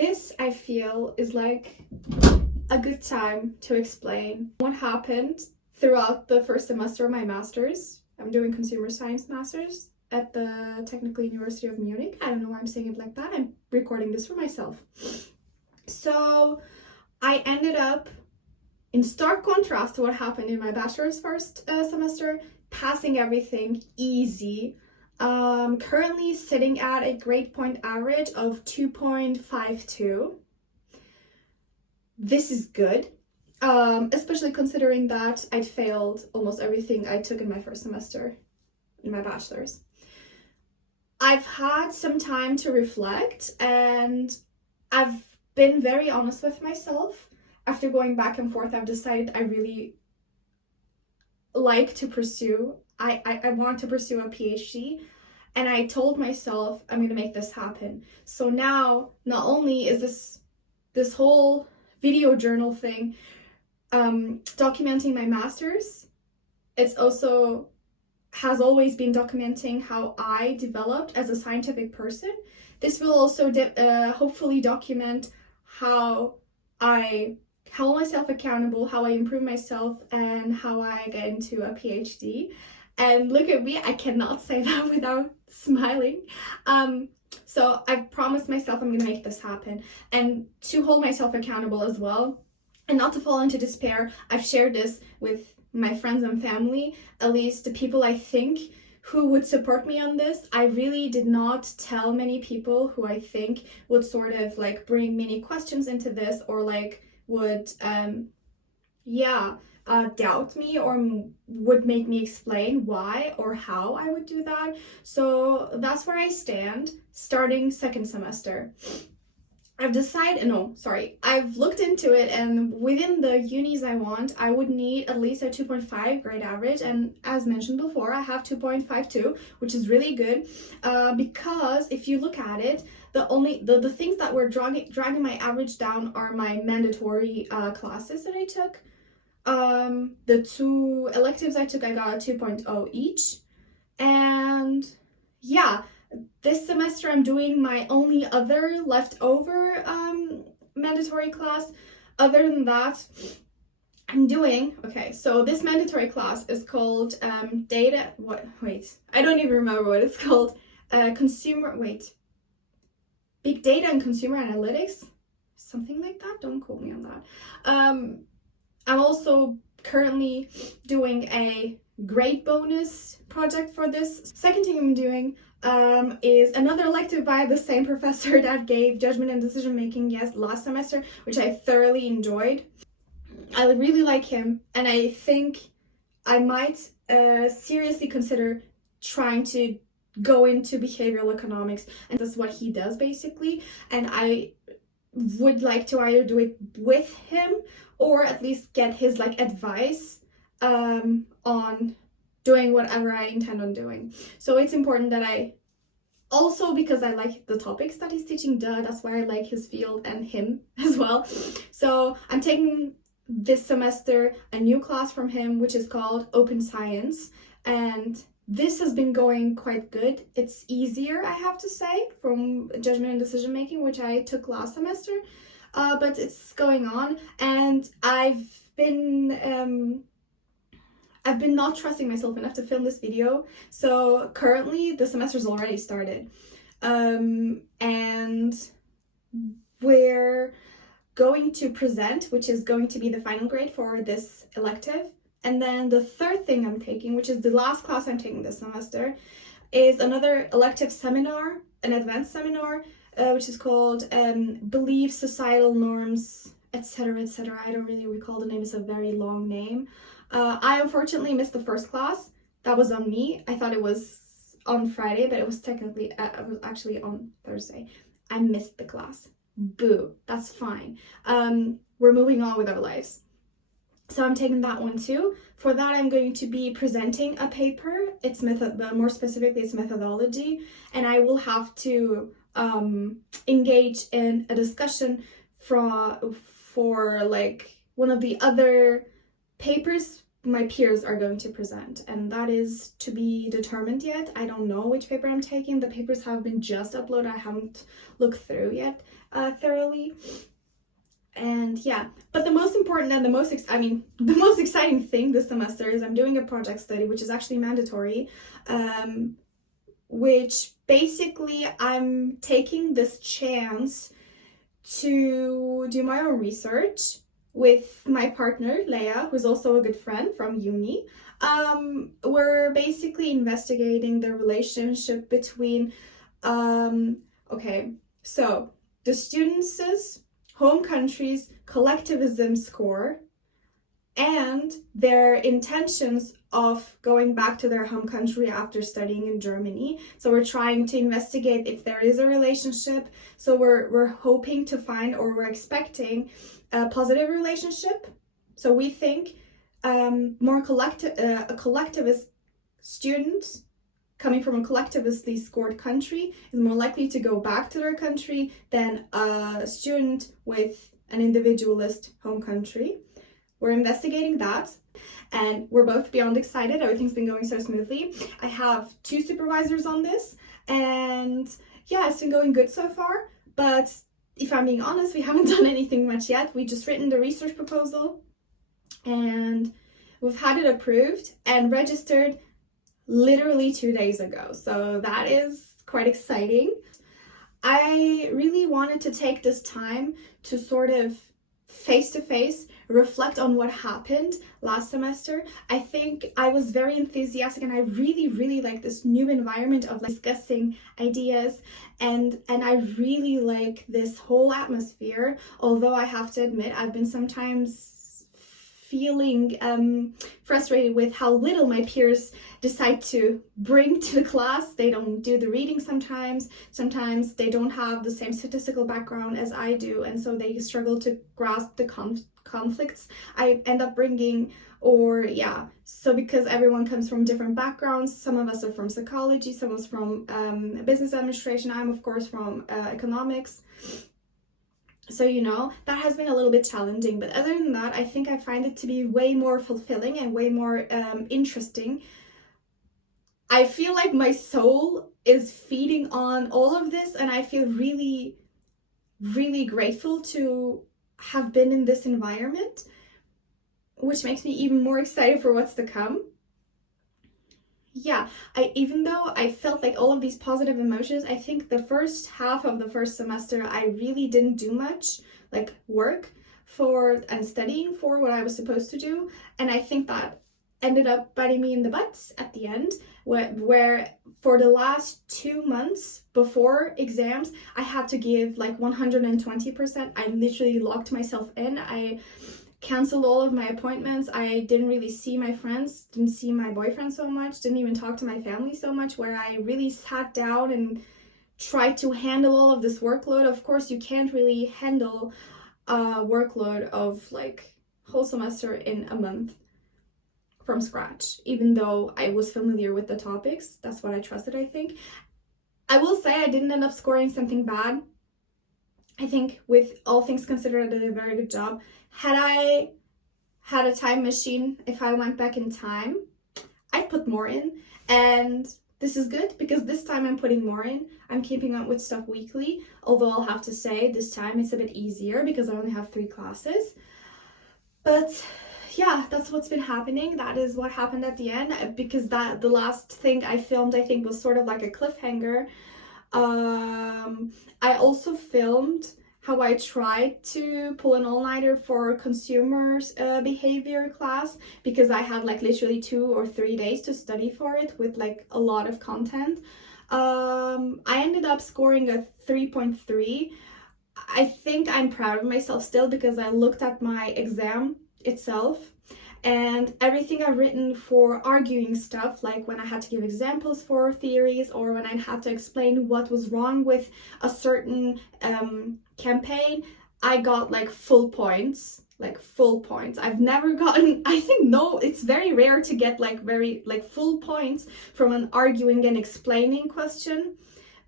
This, I feel, is like a good time to explain what happened throughout the first semester of my master's. I'm doing consumer science master's at the Technical University of Munich. I don't know why I'm saying it like that. I'm recording this for myself. So I ended up, in stark contrast to what happened in my bachelor's first semester, passing everything easy. Currently sitting at a grade point average of 2.52. This is good, especially considering that I'd failed almost everything I took in my first semester in my bachelor's. I've had some time to reflect, and I've been very honest with myself. After going back and forth, I've decided I really like to pursue, I want to pursue a PhD, and I told myself I'm gonna make this happen. So now, not only is this whole video journal thing documenting my master's, it's also has always been documenting how I developed as a scientific person. This will also hopefully document how I hold myself accountable, how I improve myself, and how I get into a PhD. And look at me, I cannot say that without smiling. So I've promised myself I'm gonna make this happen, and to hold myself accountable as well, and not to fall into despair. I've shared this with my friends and family, at least the people I think who would support me on this. I really did not tell many people who I think would sort of like bring many questions into this, or like would doubt me, or would make me explain why or how I would do that. So that's where I stand starting second semester. I've looked into it, and within the unis I want, I would need at least a 2.5 grade average, and as mentioned before, I have 2.52, which is really good, because if you look at it, the things that were dragging my average down are my mandatory classes that I took. The two electives I took, I got a 2.0 each, and yeah, this semester I'm doing my only other leftover mandatory class. Other than that, so this mandatory class is called I don't even remember what it's called. Big Data and Consumer Analytics, something like that, don't quote me on that. I'm also currently doing a grade bonus project for this. Second thing I'm doing is another elective by the same professor that gave judgment and decision making last semester, which I thoroughly enjoyed. I really like him, and I think I might seriously consider trying to go into behavioral economics, and that's what he does basically, and I would like to either do it with him or at least get his like advice on doing whatever I intend on doing. So it's important that I also, because I like the topics that he's teaching, that's why I like his field and him as well. So I'm taking this semester a new class from him, which is called Open Science, and this has been going quite good. It's easier, I have to say, from judgment and decision making, which I took last semester, but it's going on, and I've been not trusting myself enough to film this video. So currently the semester's already started, and we're going to present, which is going to be the final grade for this elective. And then the third thing I'm taking, which is the last class I'm taking this semester, is another elective seminar, an advanced seminar, which is called Beliefs, Societal Norms, etc., etc. I don't really recall the name, it's a very long name. I unfortunately missed the first class. That was on me. I thought it was on Friday, but it was actually on Thursday. I missed the class. Boo, that's fine. We're moving on with our lives. So I'm taking that one too. For that, I'm going to be presenting a paper. It's more specifically, it's methodology, and I will have to engage in a discussion for like one of the other papers my peers are going to present, and that is to be determined yet. I don't know which paper I'm taking. The papers have been just uploaded. I haven't looked through yet thoroughly. And yeah, but the most important and the most exciting thing this semester is I'm doing a project study, which is actually mandatory, which basically I'm taking this chance to do my own research with my partner, Leia, who's also a good friend from uni. We're basically investigating the relationship between, so the students' home country's collectivism score and their intentions of going back to their home country after studying in Germany. So we're trying to investigate if there is a relationship. So we're hoping to find, or we're expecting, a positive relationship. So we think a collectivist student coming from a collectivistly scored country is more likely to go back to their country than a student with an individualist home country. We're investigating that, and we're both beyond excited. Everything's been going so smoothly. I have 2 supervisors on this, and yeah, it's been going good so far. But if I'm being honest, we haven't done anything much yet. We just written the research proposal, and we've had it approved and registered literally 2 days ago. So that is quite exciting. I really wanted to take this time to sort of face-to-face reflect on what happened last semester. I think I was very enthusiastic, and I really like this new environment of discussing ideas, and I really like this whole atmosphere. Although I have to admit, I've been sometimes feeling frustrated with how little my peers decide to bring to the class. They don't do the reading sometimes they don't have the same statistical background as I do, and so they struggle to grasp the conflicts I end up bringing. So because everyone comes from different backgrounds, some of us are from psychology, some of us from business administration, I'm of course from economics. So, that has been a little bit challenging. But other than that, I think I find it to be way more fulfilling and way more interesting. I feel like my soul is feeding on all of this, and I feel really, really grateful to have been in this environment, which makes me even more excited for what's to come. Yeah, even though I felt like all of these positive emotions, I think the first half of the first semester I really didn't do much like work for and studying for what I was supposed to do, and I think that ended up biting me in the butt at the end, where for the last 2 months before exams I had to give like 120%. I literally locked myself in. I canceled all of my appointments. I didn't really see my friends, didn't see my boyfriend so much, didn't even talk to my family so much, where I really sat down and tried to handle all of this workload. Of course, you can't really handle a workload of like whole semester in a month from scratch, even though I was familiar with the topics. That's what I trusted, I think. I will say I didn't end up scoring something bad. I think with all things considered, I did a very good job. Had I had a time machine, if I went back in time, I'd put more in. And this is good because this time I'm putting more in. I'm keeping up with stuff weekly, although I'll have to say this time it's a bit easier because I only have 3 classes. But yeah, that's what's been happening. That is what happened at the end, because the last thing I filmed, I think, was sort of like a cliffhanger. I also filmed how I tried to pull an all-nighter for consumers behavior class, because I had like literally 2 or 3 days to study for it with like a lot of content. I ended up scoring a 3.3. I think I'm proud of myself still, because I looked at my exam itself and everything I've written for arguing stuff, like when I had to give examples for theories or when I had to explain what was wrong with a certain campaign, I got like full points. I've never gotten, I think, no, it's very rare to get like full points from an arguing and explaining question.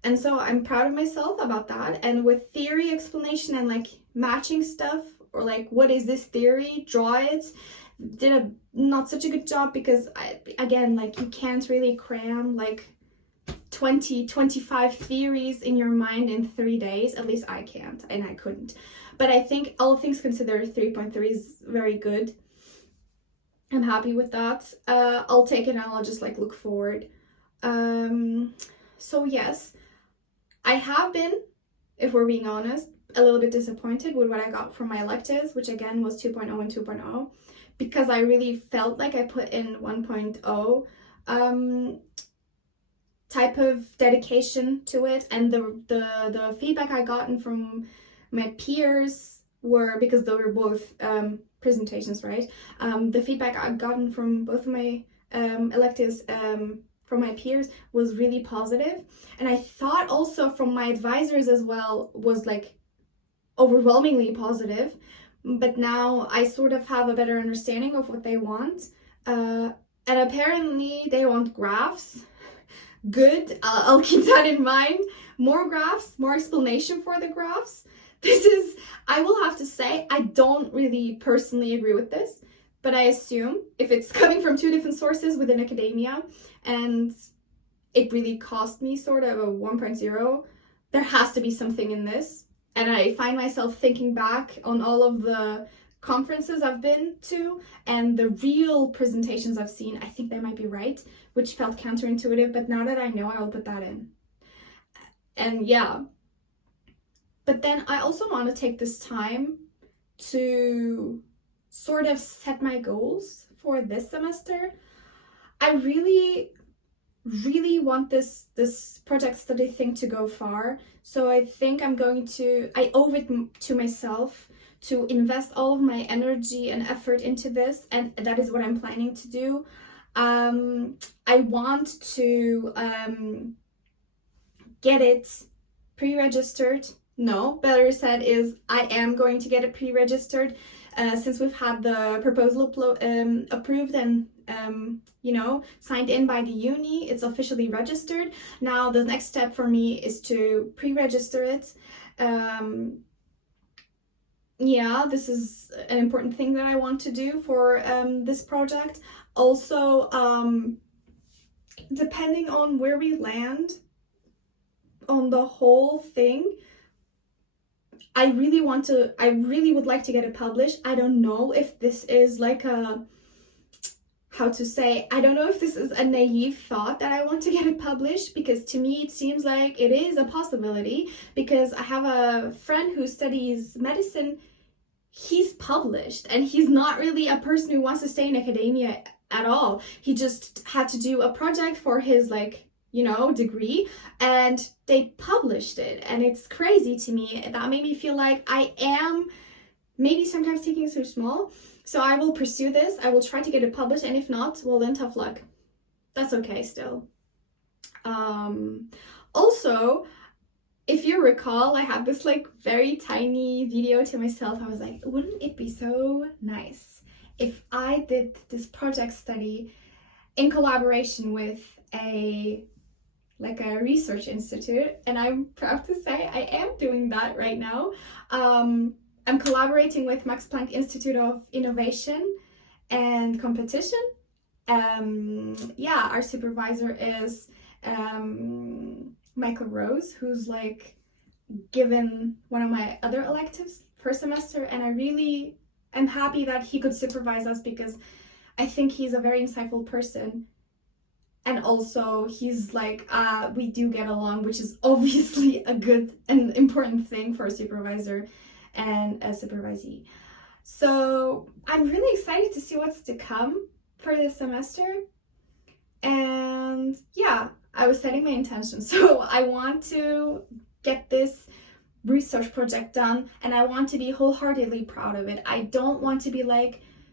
And so I'm proud of myself about that. And with theory explanation and like matching stuff, or like what is this theory, draw it, did a not such a good job because again, like, you can't really cram like 25 theories in your mind in 3 days. At least I can't, and I couldn't. But I think, all things considered, 3.3 is very good. I'm happy with that. I'll take it and I'll just like look forward. So yes, I have been, if we're being honest, a little bit disappointed with what I got from my electives, which again was 2.0 and 2.0, because I really felt like I put in 1.0 type of dedication to it, and the feedback I gotten from my peers were, because they were both presentations, right? The feedback I've gotten from both of my electives from my peers was really positive, and I thought also from my advisors as well was like overwhelmingly positive. But now I sort of have a better understanding of what they want, and apparently they want graphs. Good, I'll keep that in mind. More graphs, more explanation for the graphs. This is, I will have to say, I don't really personally agree with this, but I assume if it's coming from 2 different sources within academia and it really cost me sort of a 1.0, there has to be something in this. And I find myself thinking back on all of the conferences I've been to and the real presentations I've seen. I think they might be right, which felt counterintuitive, but now that I know, I will put that in. And yeah. But then I also want to take this time to sort of set my goals for this semester. I really want this project study thing to go far. So I think I owe it to myself to invest all of my energy and effort into this, and that is what I'm planning to do. I want to get it pre-registered. No, better said is I am going to get it pre-registered since we've had the proposal approved and signed in by the uni. It's officially registered. Now the next step for me is to pre-register it. This is an important thing that I want to do for this project. Also, depending on where we land on the whole thing, I really would like to get it published. I don't know if this is like I don't know if this is a naive thought that I want to get it published, because to me it seems like it is a possibility, because I have a friend who studies medicine. He's published, and he's not really a person who wants to stay in academia at all. He just had to do a project for his degree, and they published it, and it's crazy to me. That made me feel like I am maybe sometimes taking it too small. So I will pursue this. I will try to get it published, and if not, well then tough luck. That's okay still. Also, if you recall, I had this very tiny video to myself. I was like, wouldn't it be so nice if I did this project study in collaboration with a research institute? And I'm proud to say I am doing that right now. I'm collaborating with Max Planck Institute of Innovation and Competition. Our supervisor is Michael Rose, who's given one of my other electives first semester, and I really am happy that he could supervise us, because I think he's a very insightful person. And also he's we do get along, which is obviously a good and important thing for a supervisor and a supervisee. So I'm really excited to see what's to come for this semester. And I was setting my intentions. So I want to get this research project done, and I want to be wholeheartedly proud of it. I don't want to be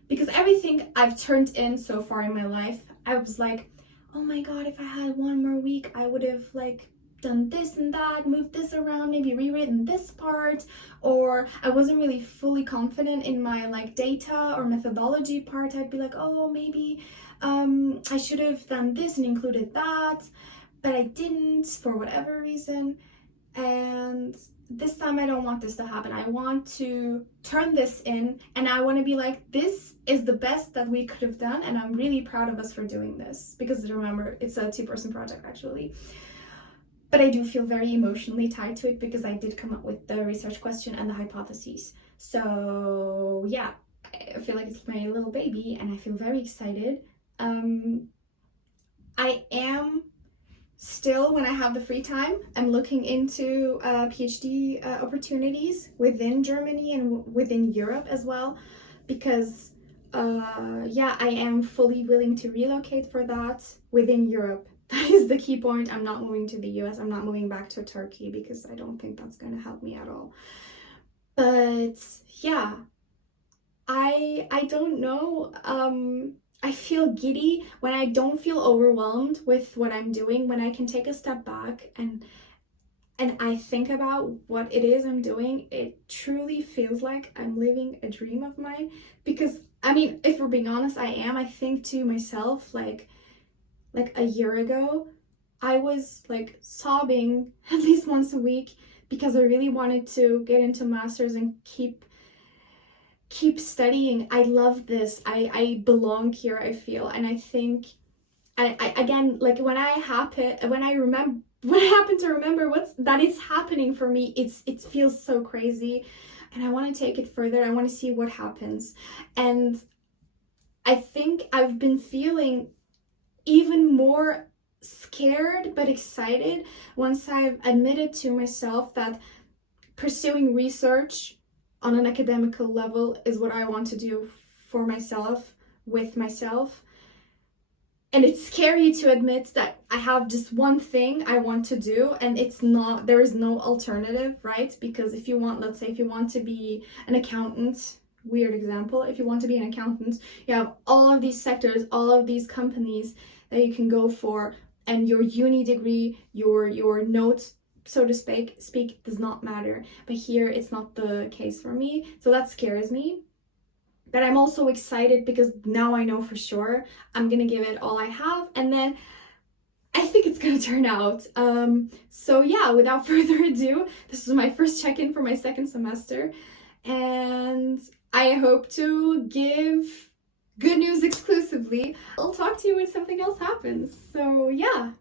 because everything I've turned in so far in my life, I was like, oh my god, if I had one more week, I would have done this and that, moved this around, maybe rewritten this part, or I wasn't really fully confident in my data or methodology part. I'd be like, oh, maybe I should have done this and included that, but I didn't for whatever reason. And this time I don't want this to happen. I want to turn this in, and I want to be like, this is the best that we could have done, and I'm really proud of us for doing this. Because remember, it's a 2-person project actually. But I do feel very emotionally tied to it because I did come up with the research question and the hypotheses. So yeah, I feel like it's my little baby and I feel very excited. I am still, when I have the free time, I'm looking into PhD opportunities within Germany and within Europe as well, because yeah, I am fully willing to relocate for that within Europe. That is the key point. I'm not moving to the US. I'm not moving back to Turkey because I don't think that's going to help me at all. But yeah, I don't know. I feel giddy when I don't feel overwhelmed with what I'm doing, when I can take a step back and I think about what it is I'm doing. It truly feels like I'm living a dream of mine, because I mean, if we're being honest, I am. I think to myself, like a year ago, I was like sobbing at least once a week because I really wanted to get into masters and keep studying. I love this. I belong here, I feel. And I think I again, like when I happen to remember what's that it's happening for me, it feels so crazy, and I want to take it further. I want to see what happens. And I think I've been feeling even more scared but excited once I've admitted to myself that pursuing research on an academical level is what I want to do for myself, with myself. And it's scary to admit that I have just one thing I want to do, and there is no alternative, right? Because if you want, let's say if you want to be an accountant, weird example, if you want to be an accountant, you have all of these sectors, all of these companies that you can go for, and your uni degree, your notes, so to speak, does not matter. But here it's not the case for me, so that scares me. But I'm also excited because now I know for sure I'm gonna give it all I have, and then I think it's gonna turn out. So yeah, without further ado, this is my first check-in for my second semester, and I hope to give good news exclusively. I'll talk to you when something else happens. So yeah.